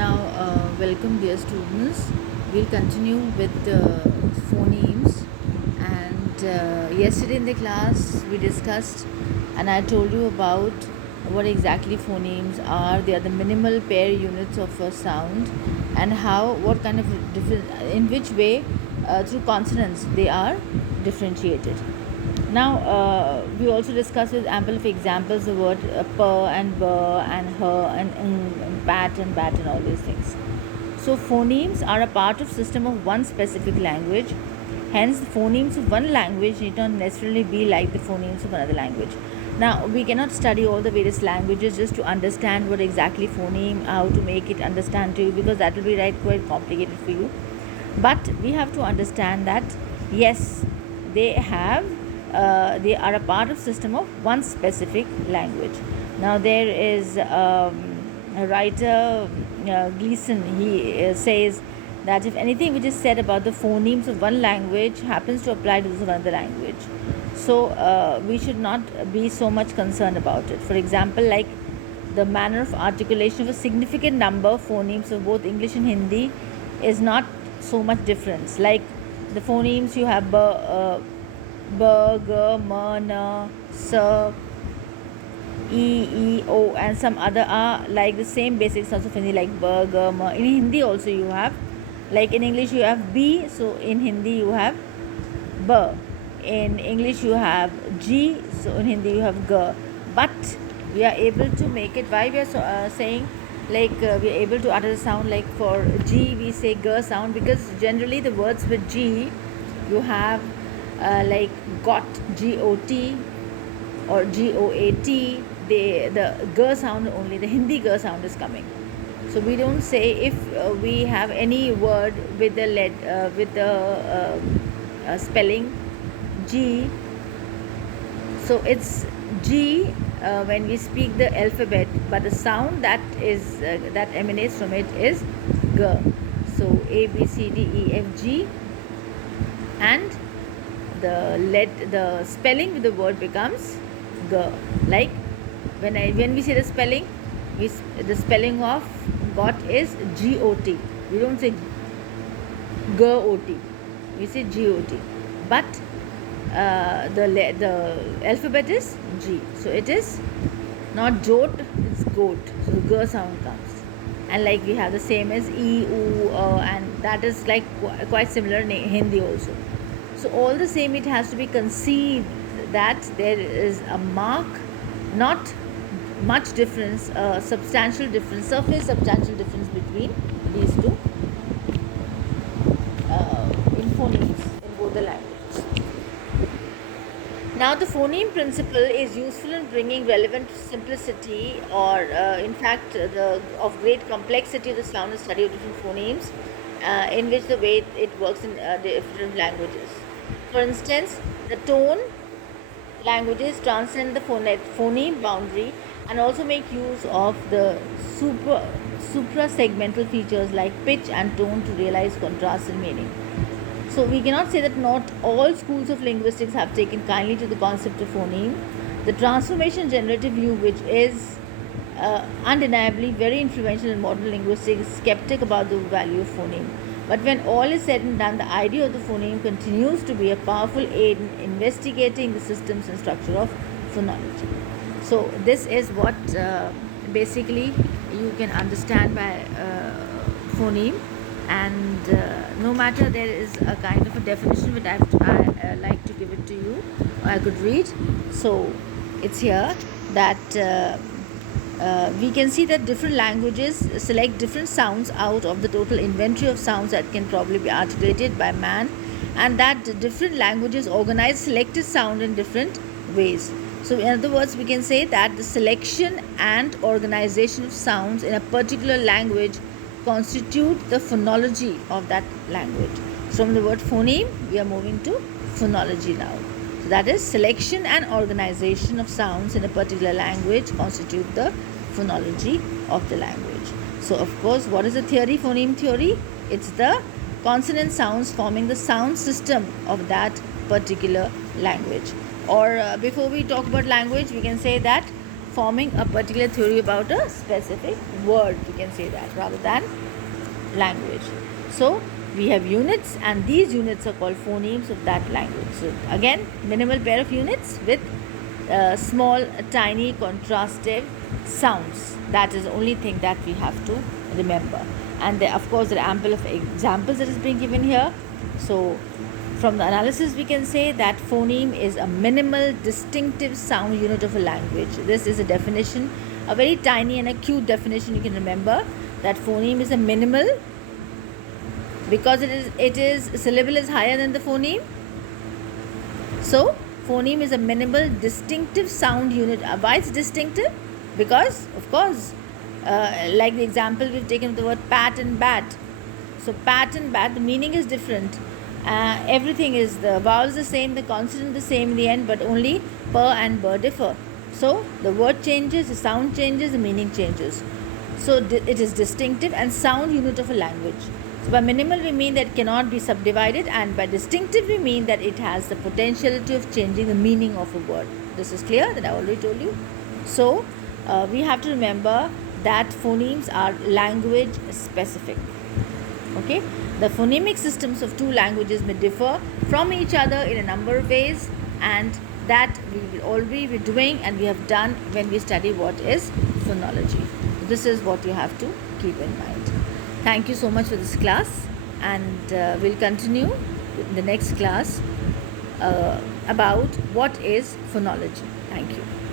Welcome, dear students. We'll continue with phonemes. And yesterday in the class, we discussed, and I told you about what exactly phonemes are. They are the minimal pair units of a sound, and what kind of different, in which way, through consonants, they are differentiated. We also discussed with ample of examples the word per and bur and her and bat and bat and all these things. So phonemes are a part of system of one specific language. Hence, the phonemes of one language need not necessarily be like the phonemes of another language. Now, we cannot study all the various languages just to understand what exactly phoneme, how to make it understand to you, because that will be quite complicated for you. But we have to understand that yes, they are a part of system of one specific language. Now there is a writer, Gleason. He says that if anything which is said about the phonemes of one language happens to apply to those of another language, so we should not be so much concerned about it. For example, like the manner of articulation of a significant number of phonemes of both English and Hindi is not so much difference. Like the phonemes you have b, g, m, n, s, e, o, and some other are like the same basic sounds of Hindi, like b, g, m. In Hindi also you have, like in English you have b, so in Hindi you have b. In English you have g, so in Hindi you have g. But we are able to make it, why we are saying we are able to utter the sound, like for g we say g sound, because generally the words with g you have like got, G-O-T or G-O-A-T, the g sound only, the Hindi g sound is coming. So we don't say if we have any word with the spelling G, so it's G when we speak the alphabet, but the sound that emanates from it is G. So A, B, C, D, E, F, G, and the spelling with the word becomes G. Like when we say the spelling, the spelling of got is G-O-T. We don't say G-O-T. We say G-O-t. But the alphabet is G. So it is not jot, it's goat. So the G sound comes. And like we have the same as E, U, and that is like quite similar in Hindi also. So all the same, it has to be conceived that there is a mark, not much difference, substantial difference, surface substantial difference between these two in phonemes in both the languages. Now, the phoneme principle is useful in bringing relevant simplicity, or in fact, of great complexity of the sound and study of different phonemes, in which the way it works in different languages. For instance, the tone languages transcend the phoneme boundary and also make use of the supra-segmental features like pitch and tone to realize contrast in meaning. So we cannot say that not all schools of linguistics have taken kindly to the concept of phoneme. The transformation generative view, which is undeniably very influential in modern linguistics, is skeptic about the value of phoneme. But when all is said and done, the idea of the phoneme continues to be a powerful aid in investigating the systems and structure of phonology. So this is what basically you can understand by phoneme. And no matter, there is a kind of a definition which I like to give it to you, or I could read. So it's here that we can see that different languages select different sounds out of the total inventory of sounds that can probably be articulated by man, and that different languages organize selected sound in different ways. So in other words, we can say that the selection and organization of sounds in a particular language constitute the phonology of that language. So from the word phoneme, we are moving to phonology now. So that is, selection and organization of sounds in a particular language constitute the phonology of the language. So of course, what is the theory, phoneme theory? It's the consonant sounds forming the sound system of that particular language. Or before we talk about language, we can say that forming a particular theory about a specific word, we can say that, rather than language. So we have units, and these units are called phonemes of that language. So again, minimal pair of units with small, tiny, contrastive sounds. That is the only thing that we have to remember. And there, of course, there are ample of examples that is being given here. So from the analysis, we can say that phoneme is a minimal distinctive sound unit of a language. This is a definition, a very tiny and a cute definition. You can remember that phoneme is a minimal, because it is syllable is higher than the phoneme. So phoneme is a minimal distinctive sound unit. Why it's distinctive? Because of course, like the example we've taken of the word pat and bat. So pat and bat, the meaning is different. Everything is, the vowels the same, the consonant the same in the end, but only per and ber differ. So the word changes, the sound changes, the meaning changes. So it is distinctive and sound unit of a language. So by minimal we mean that it cannot be subdivided, and by distinctive we mean that it has the potentiality of changing the meaning of a word. This is clear, that I already told you. So we have to remember that phonemes are language specific. Okay, the phonemic systems of two languages may differ from each other in a number of ways, and that we will already be doing, and we have done when we study what is phonology. This is what you have to keep in mind. Thank you so much for this class, and we'll continue in the next class about what is phonology. Thank you.